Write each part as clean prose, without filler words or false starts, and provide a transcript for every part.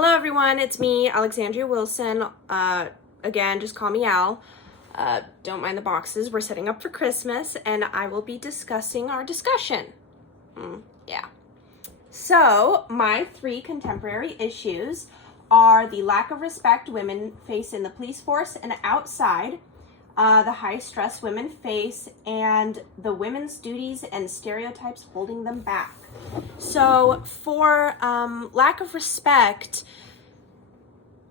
Hello everyone, it's me, Alexandrea Wilson. Again, just call me Al. Don't mind the boxes. We're setting up for Christmas and I will be discussing our discussion. Yeah. So, my three contemporary issues are the lack of respect women face in the police force and outside, the high stress women face, and the women's duties and stereotypes holding them back. So for lack of respect,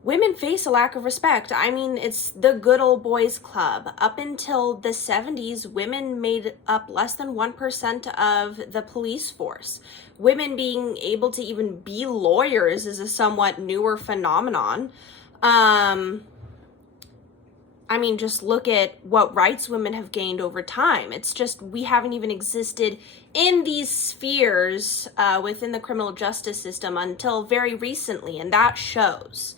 women face a lack of respect. I mean, it's the good old boys club. Up until the 70s, women made up less than 1% of the police force. Women being able to even be lawyers is a somewhat newer phenomenon. I mean, just look at what rights women have gained over time. It's just we haven't even existed in these spheres within the criminal justice system until very recently, and that shows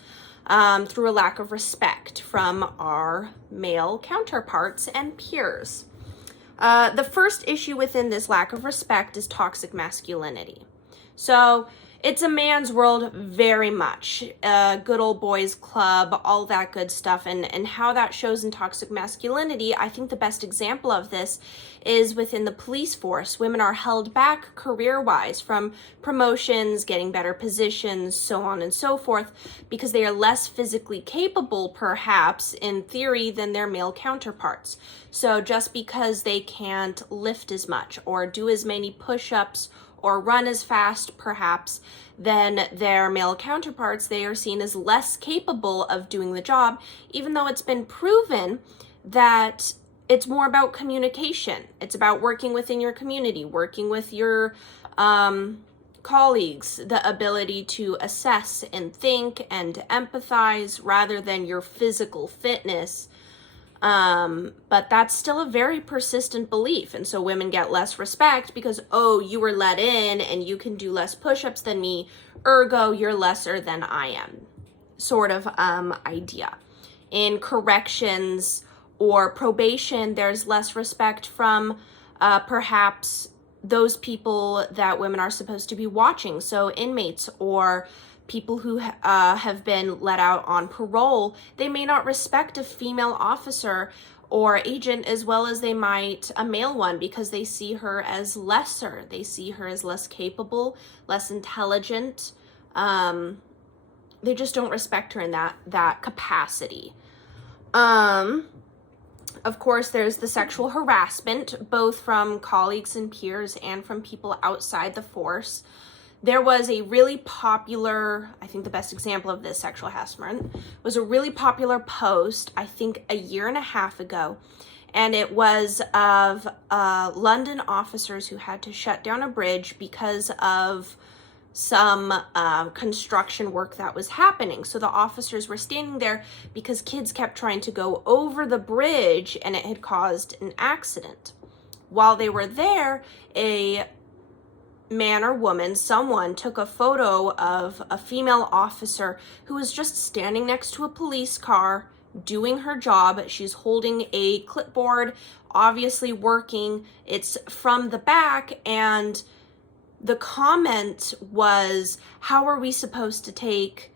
through a lack of respect from our male counterparts and peers. The first issue within this lack of respect is toxic masculinity. So it's a man's world very much, good old boys club, all that good stuff, and how that shows in toxic masculinity. I think the best example of this is within the police force. Women are held back career-wise from promotions, getting better positions, so on and so forth, because they are less physically capable, perhaps, in theory, than their male counterparts. So just because they can't lift as much or do as many push-ups or run as fast, perhaps, than their male counterparts, they are seen as less capable of doing the job, even though it's been proven that it's more about communication. It's about working within your community, working with your colleagues, the ability to assess and think and empathize rather than your physical fitness. But that's still a very persistent belief. And so women get less respect because, oh, you were let in and you can do less push-ups than me, ergo, you're lesser than I am, sort of idea. In corrections or probation, there's less respect from perhaps those people that women are supposed to be watching. So inmates or people who have been let out on parole, they may not respect a female officer or agent as well as they might a male one because they see her as lesser. They see her as less capable, less intelligent. They just don't respect her in that capacity. Of course, there's the sexual harassment, both from colleagues and peers and from people outside the force. There was a really popular, I think the best example of this sexual harassment was a really popular post, I think a year and a half ago, and it was of London officers who had to shut down a bridge because of some construction work that was happening. So the officers were standing there because kids kept trying to go over the bridge and it had caused an accident. While they were there, a man or woman, someone took a photo of a female officer who was just standing next to a police car doing her job. She's holding a clipboard, obviously working. It's from the back, and the comment was, how are we supposed to take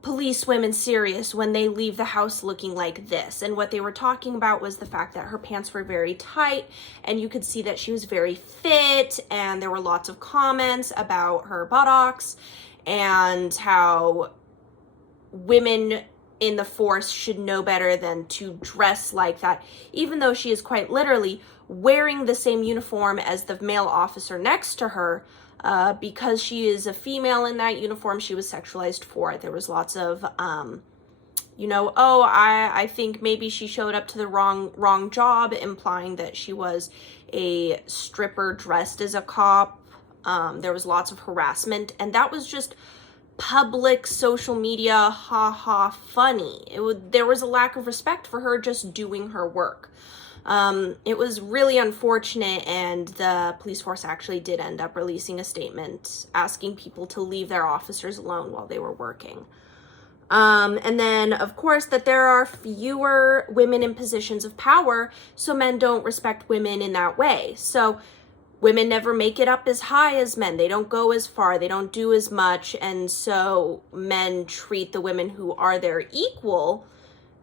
police women serious when they leave the house looking like this? And what they were talking about was the fact that her pants were very tight and you could see that she was very fit, and there were lots of comments about her buttocks and how women in the force should know better than to dress like that, even though she is quite literally wearing the same uniform as the male officer next to her. Because she is a female in that uniform, she was sexualized for it. There was lots of, I think maybe she showed up to the wrong job, implying that she was a stripper dressed as a cop. There was lots of harassment, and that was just public social media, funny. There was a lack of respect for her just doing her work. It was really unfortunate, and the police force actually did end up releasing a statement asking people to leave their officers alone while they were working. And then, of course, that there are fewer women in positions of power, so men don't respect women in that way. So women never make it up as high as men. They don't go as far. They don't do as much. And so men treat the women who are their equal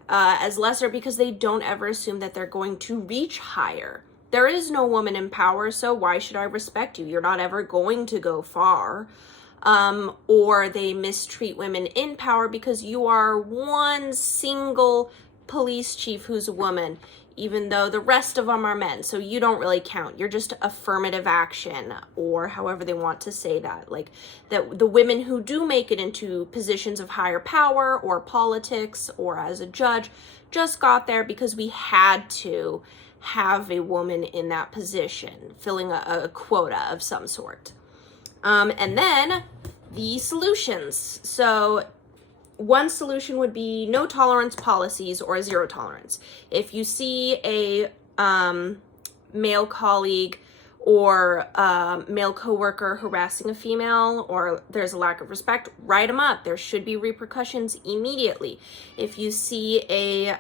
as lesser because they don't ever assume that they're going to reach higher. There is no woman in power, so why should I respect you? You're not ever going to go far. Or they mistreat women in power because you are one single police chief who's a woman, even though the rest of them are men. So you don't really count. You're just affirmative action, or however they want to say that. Like that the women who do make it into positions of higher power or politics or as a judge just got there because we had to have a woman in that position, filling a quota of some sort. And then the solutions. So one solution would be no tolerance policies or zero tolerance. If you see a male colleague or male coworker harassing a female, or there's a lack of respect, write them up. There should be repercussions immediately. If you see a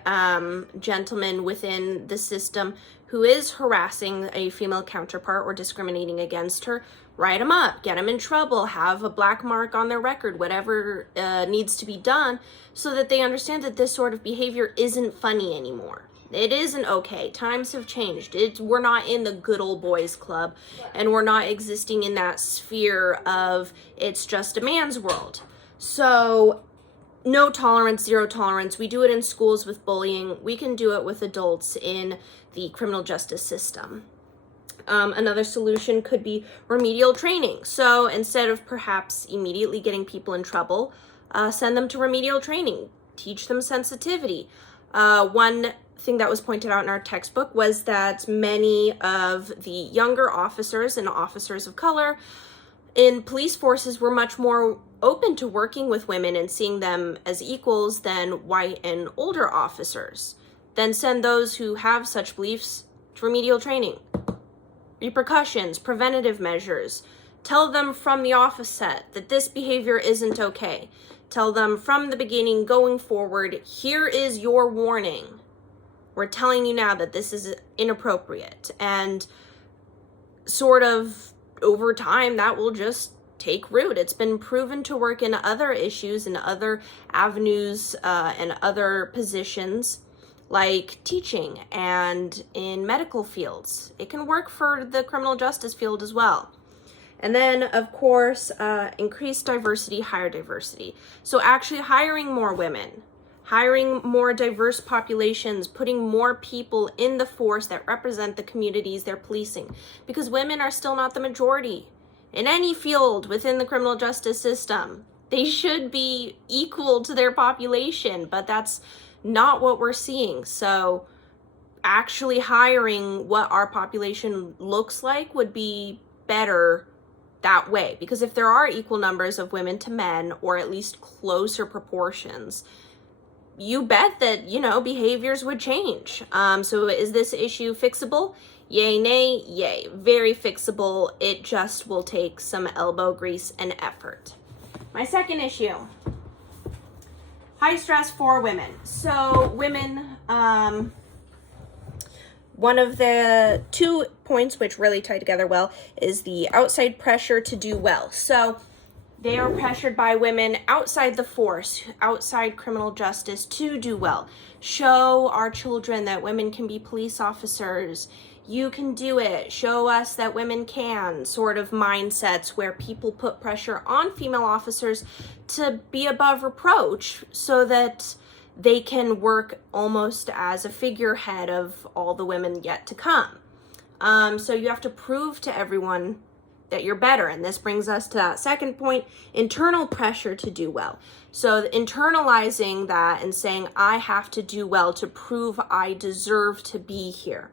gentleman within the system who is harassing a female counterpart or discriminating against her, write them up, get them in trouble, have a black mark on their record, whatever needs to be done, so that they understand that this sort of behavior isn't funny anymore. It isn't okay. Times have changed. We're not in the good old boys club, and we're not existing in that sphere of it's just a man's world. So no tolerance, zero tolerance. We do it in schools with bullying. We can do it with adults in the criminal justice system. Another solution could be remedial training. So instead of perhaps immediately getting people in trouble, send them to remedial training. Teach them sensitivity. One thing that was pointed out in our textbook was that many of the younger officers and officers of color in police forces were much more open to working with women and seeing them as equals than white and older officers. Then send those who have such beliefs to remedial training. Repercussions, preventative measures. Tell them from the offset that this behavior isn't okay. Tell them from the beginning going forward, here is your warning. We're telling you now that this is inappropriate. And sort of over time, that will just take root. It's been proven to work in other issues and other avenues and other positions like teaching and in medical fields. It can work for the criminal justice field as well. And then, of course, increased diversity, higher diversity. So actually hiring more women, hiring more diverse populations, putting more people in the force that represent the communities they're policing. Because women are still not the majority in any field within the criminal justice system. They should be equal to their population, but that's not what we're seeing. So actually hiring what our population looks like would be better that way. Because if there are equal numbers of women to men, or at least closer proportions, you bet that, behaviors would change. So is this issue fixable? Yay, nay, yay. Very fixable. It just will take some elbow grease and effort. My second issue. High stress for women. So women, one of the 2 points which really tie together well is the outside pressure to do well. So they are pressured by women outside the force, outside criminal justice, to do well. Show our children that women can be police officers. You can do it. Show us that women can, sort of mindsets where people put pressure on female officers to be above reproach so that they can work almost as a figurehead of all the women yet to come. So you have to prove to everyone that you're better. And this brings us to that second point, internal pressure to do well. So internalizing that and saying, I have to do well to prove I deserve to be here.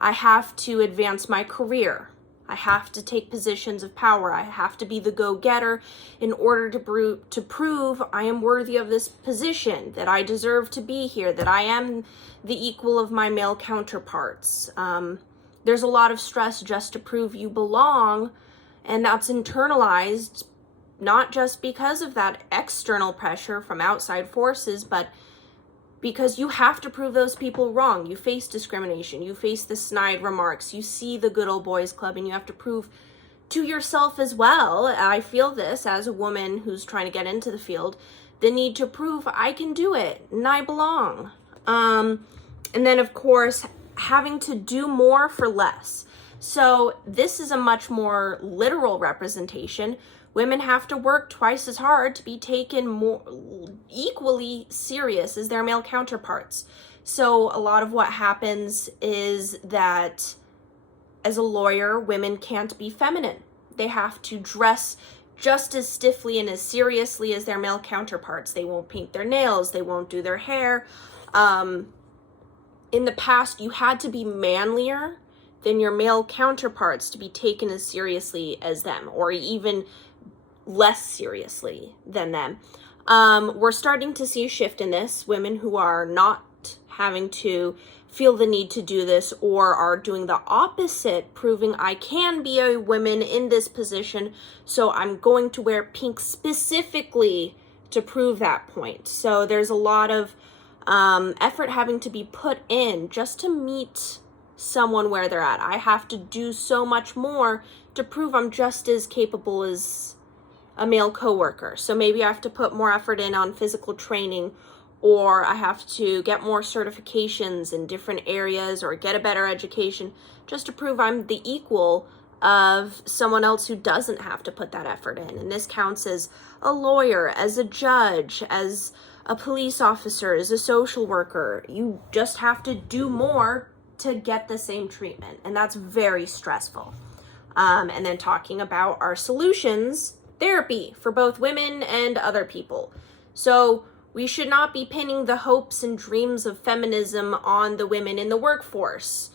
I have to advance my career. I have to take positions of power. I have to be the go-getter in order to prove I am worthy of this position, that I deserve to be here, that I am the equal of my male counterparts. There's a lot of stress just to prove you belong, and that's internalized not just because of that external pressure from outside forces, but because you have to prove those people wrong. You face discrimination, you face the snide remarks, you see the good old boys club, and you have to prove to yourself as well. I feel this as a woman who's trying to get into the field, the need to prove I can do it and I belong. And then of course, having to do more for less. So this is a much more literal representation. Women have to work twice as hard to be taken more equally serious as their male counterparts. So a lot of what happens is that as a lawyer, women can't be feminine. They have to dress just as stiffly and as seriously as their male counterparts. They won't paint their nails, they won't do their hair. In the past, you had to be manlier than your male counterparts to be taken as seriously as them, or even less seriously than them. We're starting to see a shift in this. Women who are not having to feel the need to do this, or are doing the opposite, proving I can be a woman in this position, so I'm going to wear pink specifically to prove that point. So there's a lot of effort having to be put in just to meet someone where they're at. I have to do so much more to prove I'm just as capable as a male coworker. So maybe I have to put more effort in on physical training, or I have to get more certifications in different areas, or get a better education just to prove I'm the equal of someone else who doesn't have to put that effort in. And this counts as a lawyer, as a judge, as a police officer, as a social worker. You just have to do more to get the same treatment, and that's very stressful. And then talking about our solutions, therapy for both women and other people. So we should not be pinning the hopes and dreams of feminism on the women in the workforce.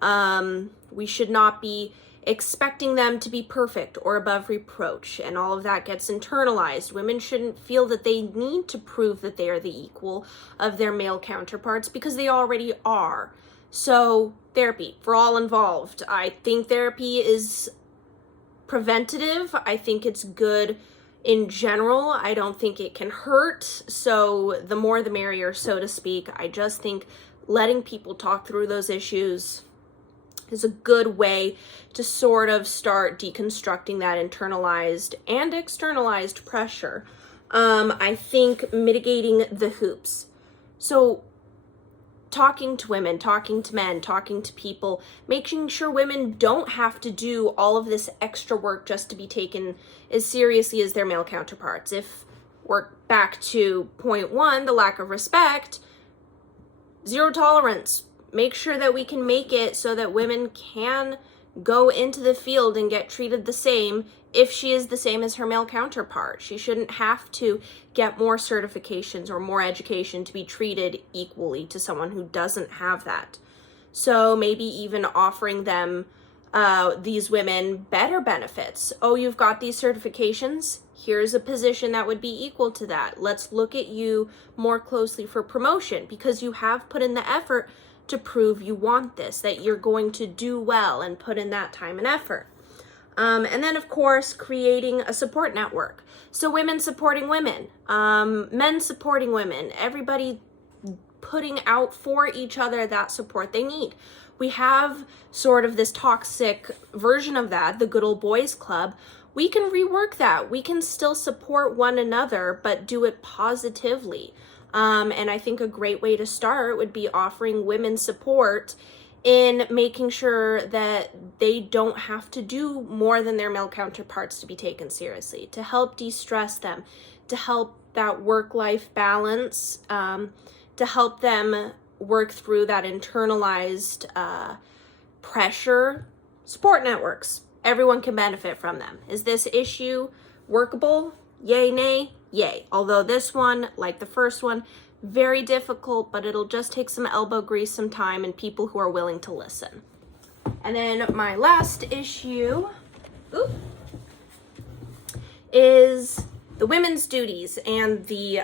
We should not be expecting them to be perfect or above reproach, and all of that gets internalized. Women shouldn't feel that they need to prove that they are the equal of their male counterparts, because they already are. So therapy for all involved. I think therapy is preventative. I think it's good in general. I don't think it can hurt. So the more the merrier, so to speak. I just think letting people talk through those issues is a good way to sort of start deconstructing that internalized and externalized pressure. I think mitigating the hoops. So talking to women, talking to men, talking to people, making sure women don't have to do all of this extra work just to be taken as seriously as their male counterparts. If we're back to point one, the lack of respect, zero tolerance. Make sure that we can make it so that women can go into the field and get treated the same if she is the same as her male counterpart. She shouldn't have to get more certifications or more education to be treated equally to someone who doesn't have that. So maybe even offering them, these women, better benefits. Oh, you've got these certifications? Here's a position that would be equal to that. Let's look at you more closely for promotion, because you have put in the effort to prove you want this, that you're going to do well and put in that time and effort. And then, of course, creating a support network. So women supporting women, men supporting women, everybody putting out for each other that support they need. We have sort of this toxic version of that, the good old boys club. We can rework that. We can still support one another, but do it positively. And I think a great way to start would be offering women support in making sure that they don't have to do more than their male counterparts to be taken seriously, to help de-stress them, to help that work-life balance, to help them work through that internalized pressure. Support networks, everyone can benefit from them. Is this issue workable? Yay, nay? Yay. Although this one, like the first one, very difficult, but it'll just take some elbow grease, some time, and people who are willing to listen. And then my last issue is the women's duties and the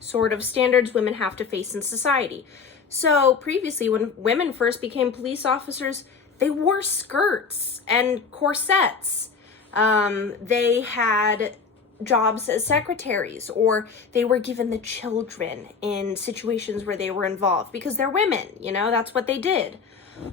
sort of standards women have to face in society. So previously, when women first became police officers, they wore skirts and corsets. They had jobs as secretaries, or they were given the children in situations where they were involved because they're women, that's what they did.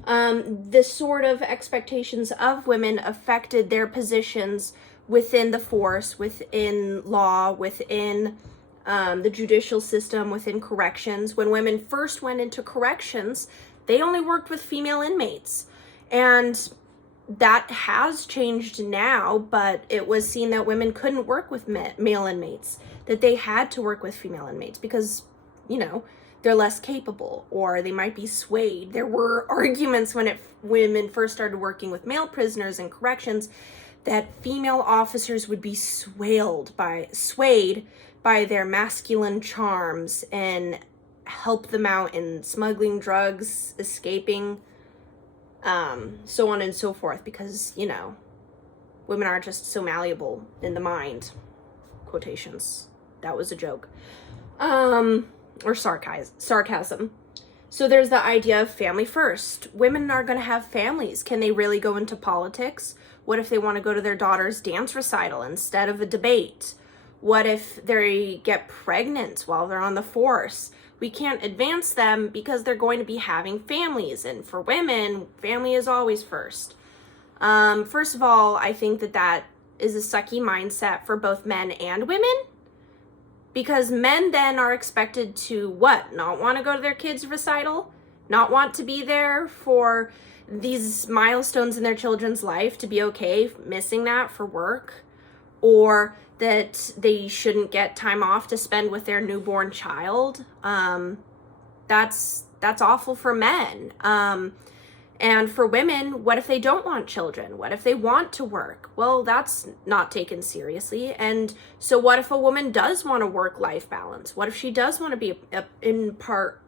The sort of expectations of women affected their positions within the force, within law, within the judicial system, within corrections. When women first went into corrections, they only worked with female inmates. And that has changed now, but it was seen that women couldn't work with male inmates, that they had to work with female inmates because, they're less capable, or they might be swayed. There were arguments when women first started working with male prisoners in corrections that female officers would be swayed by their masculine charms and help them out in smuggling drugs, escaping, so on and so forth, because, women are just so malleable in the mind. Quotations. That was a joke. Or sarcasm. So there's the idea of family first. Women are going to have families. Can they really go into politics? What if they want to go to their daughter's dance recital instead of a debate? What if they get pregnant while they're on the force? We can't advance them because they're going to be having families. And for women, family is always first. First of all, I think that is a sucky mindset for both men and women. Because men then are expected to what? Not want to go to their kids' recital? Not want to be there for these milestones in their children's life, to be okay missing that for work? Or that they shouldn't get time off to spend with their newborn child? That's awful for men. And for women, what if they don't want children? What if they want to work? Well, that's not taken seriously. And so what if a woman does want a work-life balance? What if she does want to be in part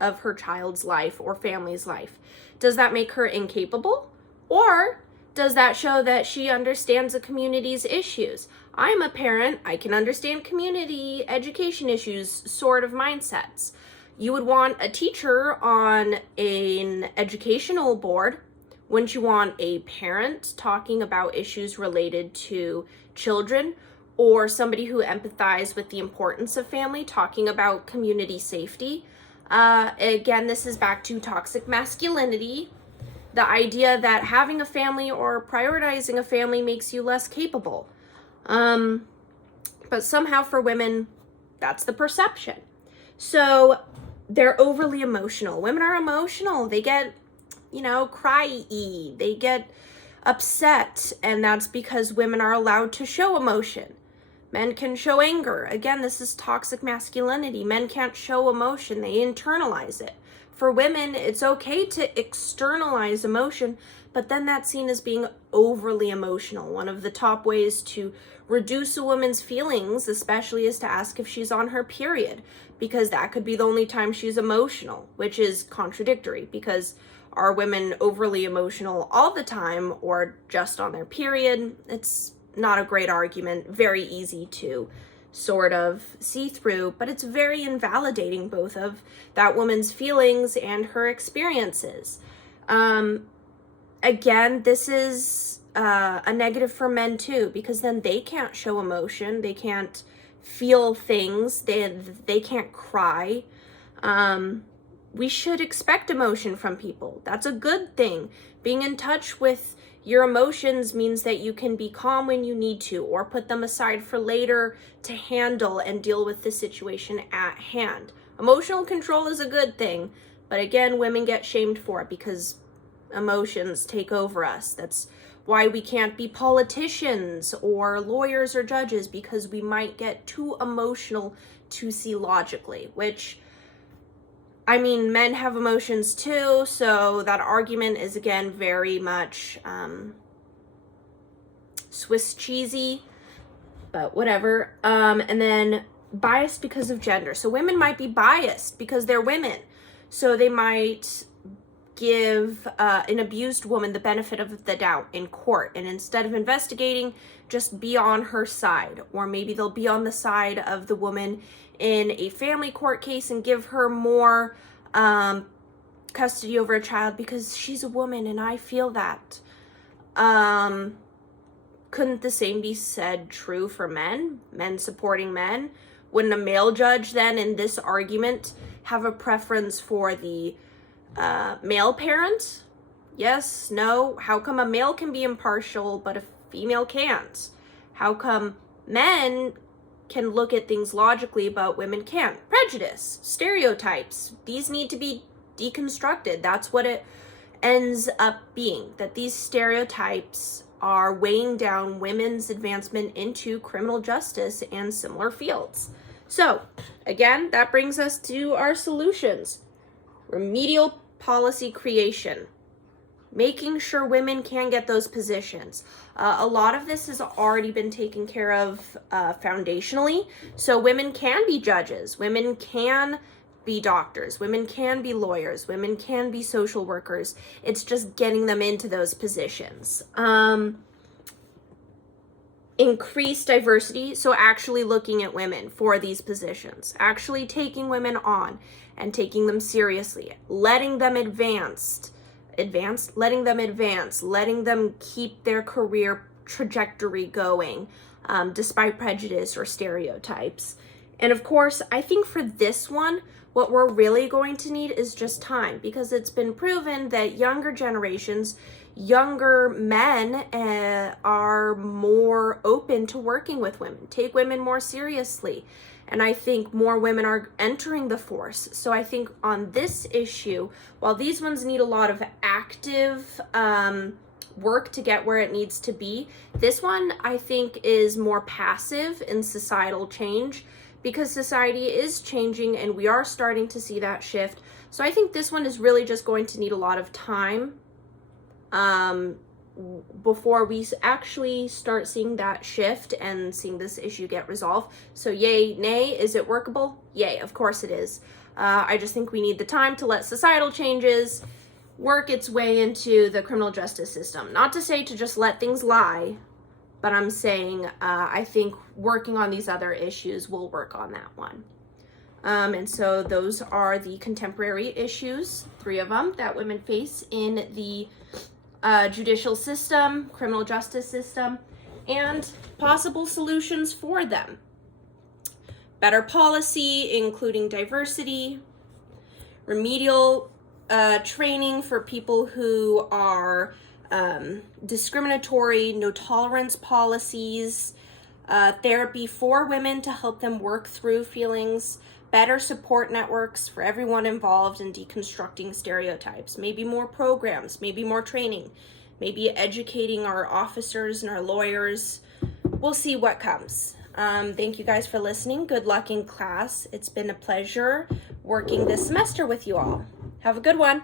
of her child's life or family's life? Does that make her incapable? Or does that show that she understands the community's issues? I'm a parent. I can understand community education issues sort of mindsets. You would want a teacher on an educational board. Wouldn't you want a parent talking about issues related to children, or somebody who empathized with the importance of family talking about community safety? Again, this is back to toxic masculinity. The idea that having a family or prioritizing a family makes you less capable. But somehow for women, that's the perception. So they're overly emotional. Women are emotional. They get, cry-y. They get upset. And that's because women are allowed to show emotion. Men can show anger. Again, this is toxic masculinity. Men can't show emotion. They internalize it. For women, it's okay to externalize emotion, but then that's seen as being overly emotional. One of the top ways to reduce a woman's feelings, especially, is to ask if she's on her period, because that could be the only time she's emotional, which is contradictory, because are women overly emotional all the time or just on their period? It's not a great argument, very easy to sort of see through, but it's very invalidating both of that woman's feelings and her experiences. Again, this is a negative for men too, because then they can't show emotion, they can't feel things, they can't cry. We should expect emotion from people. That's a good thing. Being in touch with your emotions means that you can be calm when you need to, or put them aside for later to handle and deal with the situation at hand. Emotional control is a good thing, but again, women get shamed for it because emotions take over us. That's why we can't be politicians or lawyers or judges, because we might get too emotional to see logically, which, men have emotions too, so that argument is, again, very much Swiss cheesy, but whatever. And then biased because of gender. So women might be biased because they're women. So they might give an abused woman the benefit of the doubt in court, and instead of investigating, just be on her side. Or maybe they'll be on the side of the woman in a family court case and give her more custody over a child because she's a woman, and I feel that. couldn't the same be said true for men? Men supporting men? Wouldn't a male judge then in this argument have a preference for the male parent? Yes, no. How come a male can be impartial but a female can't? How come men can look at things logically but women can't? Prejudice, stereotypes, these need to be deconstructed. That's what it ends up being, that these stereotypes are weighing down women's advancement into criminal justice and similar fields. So, again, that brings us to our solutions. Remedial policy creation. Making sure women can get those positions. A lot of this has already been taken care of foundationally. So women can be judges. Women can be doctors. Women can be lawyers. Women can be social workers. It's just getting them into those positions. Increase diversity, so actually looking at women for these positions, actually taking women on and taking them seriously, letting them advance, letting them keep their career trajectory going, despite prejudice or stereotypes. And of course, I think for this one, what we're really going to need is just time, because it's been proven that younger generations, younger men are more open to working with women, take women more seriously. And I think more women are entering the force. So I think on this issue, while these ones need a lot of active work to get where it needs to be, this one I think is more passive in societal change, because society is changing and we are starting to see that shift. So I think this one is really just going to need a lot of time before we actually start seeing that shift and seeing this issue get resolved. So yay, nay, is it workable? Yay, of course it is. I just think we need the time to let societal changes work its way into the criminal justice system. Not to say to just let things lie, but I'm saying I think working on these other issues will work on that one. And so those are the contemporary issues, 3 of them, that women face in the judicial system, criminal justice system, and possible solutions for them. Better policy, including diversity, remedial training for people who are discriminatory, no tolerance policies, therapy for women to help them work through feelings, better support networks for everyone involved in deconstructing stereotypes, maybe more programs, maybe more training, maybe educating our officers and our lawyers. We'll see what comes. Thank you guys for listening. Good luck in class. It's been a pleasure working this semester with you all. Have a good one.